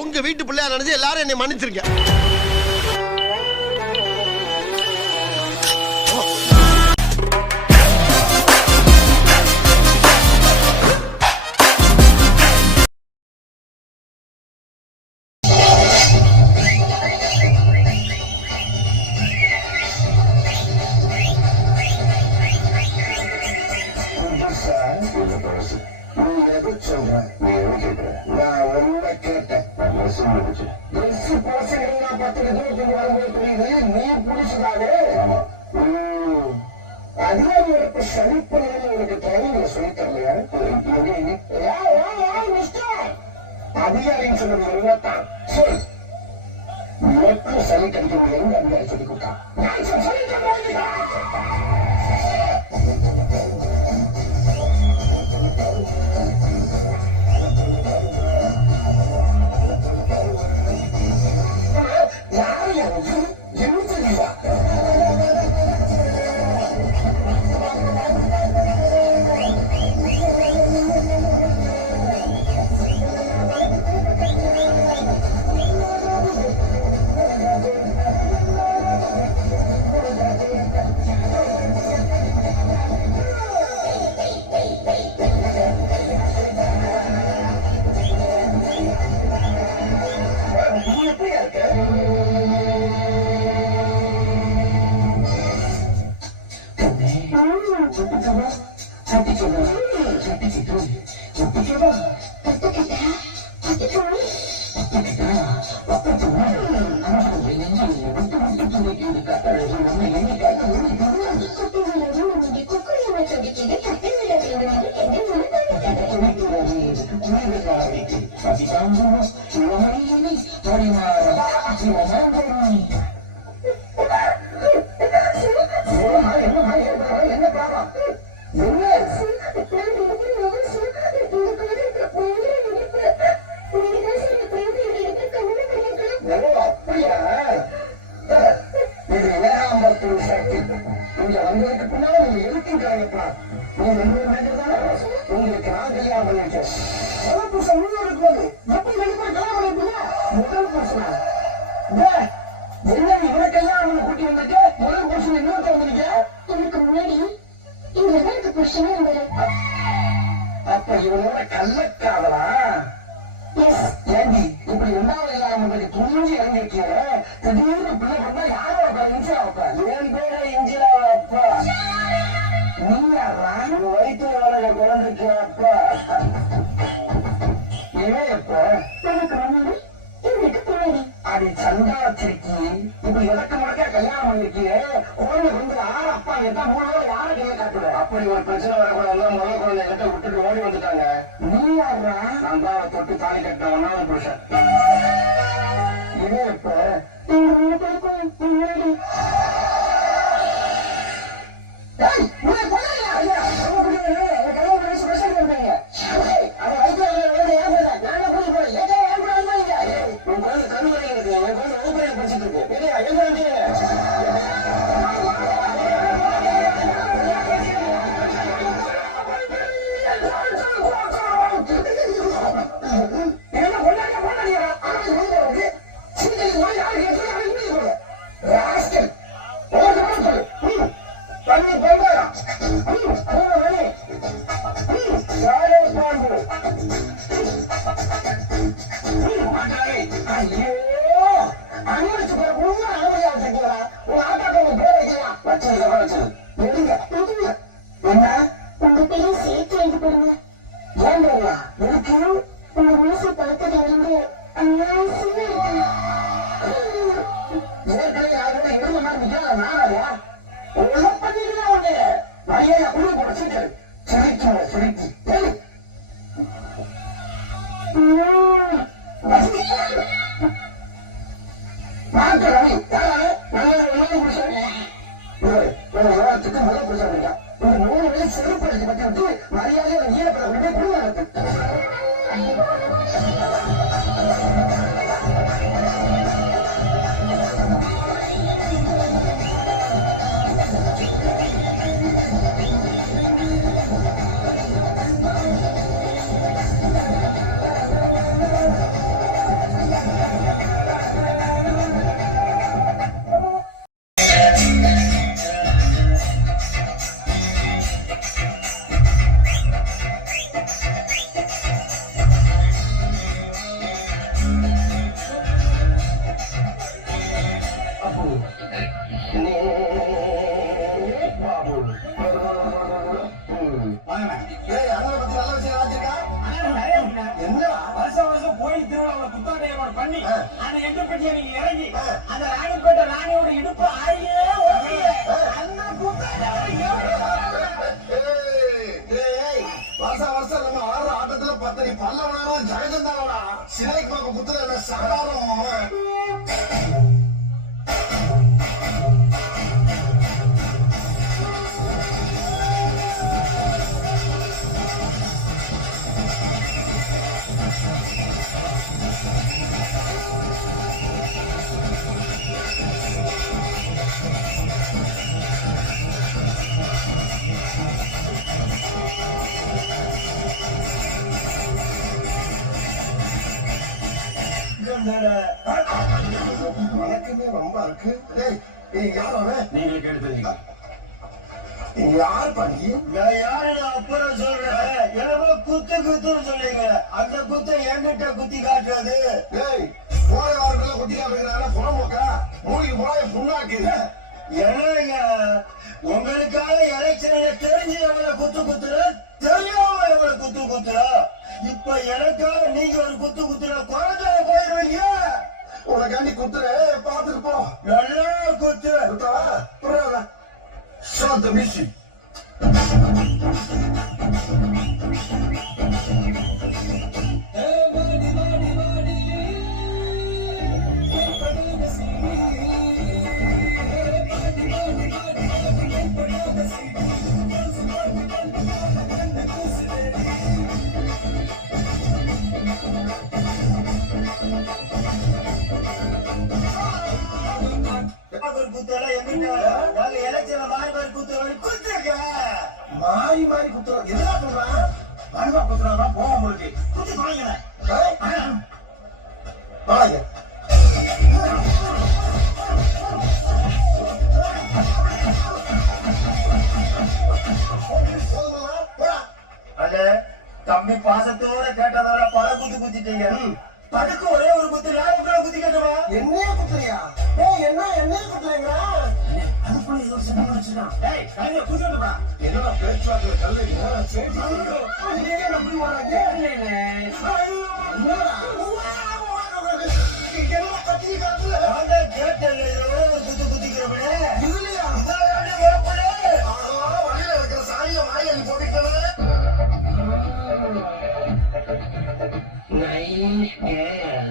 உங்க வீட்டு பிள்ளையா நினைச்சு எல்லாரும் என்னை மன்னிச்சிருங்க. அதிகாரின்னு சொன்னது சொல் சளி கடிக்க முடியும் அதிகாரி சொல்லி கொடுத்தான். அப்ப இவனோட கள்ளக்காதலா? ஏண்டி இப்படி உண்டாவது துணிஞ்சு இறங்கிருக்கிய திடீர்னு பிள்ளை பண்ணா யாரோ அப்பா இஞ்சிலா வைப்பா? என் பேர இஞ்சிலா வைப்பா. நீ யாரா வயிற்று வேலைய குழந்தைக்கு அப்பா? இவன் எப்ப அது சந்தாச்சிருக்கி இப்படி இலக்க முடக்க கல்யாணம் பண்ணிருக்கிய குழந்தை வந்து ஆறு அப்பா எல்லாம் மூணு யார கையை காட்டுற? அப்படி ஒரு பிரச்சனை வரக்கூடாது. முதல் குழந்தை என்கிட்ட விட்டுட்டு ஓடி வந்துட்டாங்க. நீ யாரா? நான் தான் தொட்டு தாலி கட்டினவனா ஒரு புருஷன். இவன் எப்ப மரியாதை புத்தாண்டையோட பண்ணி அந்த எட்டு பெட்டியை நீங்க இறங்கி அந்த ராணிப்பேட்டை ராணியோட இடுப்பு ஆடியே ஓடியே அந்த வருஷம் வருஷம் நம்ம ஆடுற ஆட்டத்துல பத்தடி பல்லவனா ஜெகஜந்தாவோட சிலைக்கு பாப்ப குத்துற என்ன சாதாரண எனக்குமே ரொம்ப இருக்கு. நீங்க கேட்டு தெரிஞ்சுக்க. யார் பண்ணி யாரு அப்புறம் சொல்றேன். என்னமோ குத்து குத்துன்னு சொல்லிங்க. அந்த குத்தை என்கிட்ட குத்தி காட்டுறது. போற வாரத்துல குத்தி காட்டுறாங்க. புறமோக்கா மூலிகை போல புண்ணாக்கு. என்னங்க உங்களுக்காக எலெக்ஷன்ல தெரிஞ்சு எவ்வளவு குத்து குத்துற தெரியாம எவ்வளவு குத்து குத்துற. இப்ப எனக்காக நீங்க ஒரு குத்து குத்துற குறைஞ்சா போயிருவீங்க. உனக்காண்டி குத்துற பாத்துட்டு போ. நல்லா குத்து சாந்த மிஷி மாறி மாறி குத்துறோம். எதுதான் சொல்றான்? வாழ்வா குத்துறான் போக முடியுது. குத்தி தொலைங்க. தம்பி பாசத்தோட கேட்டதால பல குத்து குத்திட்டீங்க. படுக்கு ஒரே ஒரு குத்து லாபத்துல குத்தி கேட்டவா என்னைய குத்துறியா? என்ன குத்துறீங்களா? அதுக்குள்ள இது ஒரு சட்டம் வச்சுட்டான். குத்துடுப்பா. என்னடா பேச்சுவார்த்தை கல்லையா? நீங்க நம்பி வராங்க. குத்து குத்திக்கிறவனே இதுலயா வழியில இருக்கிற சாரிய மாயல் போட்டுக்கிட்டவன். Nice girl.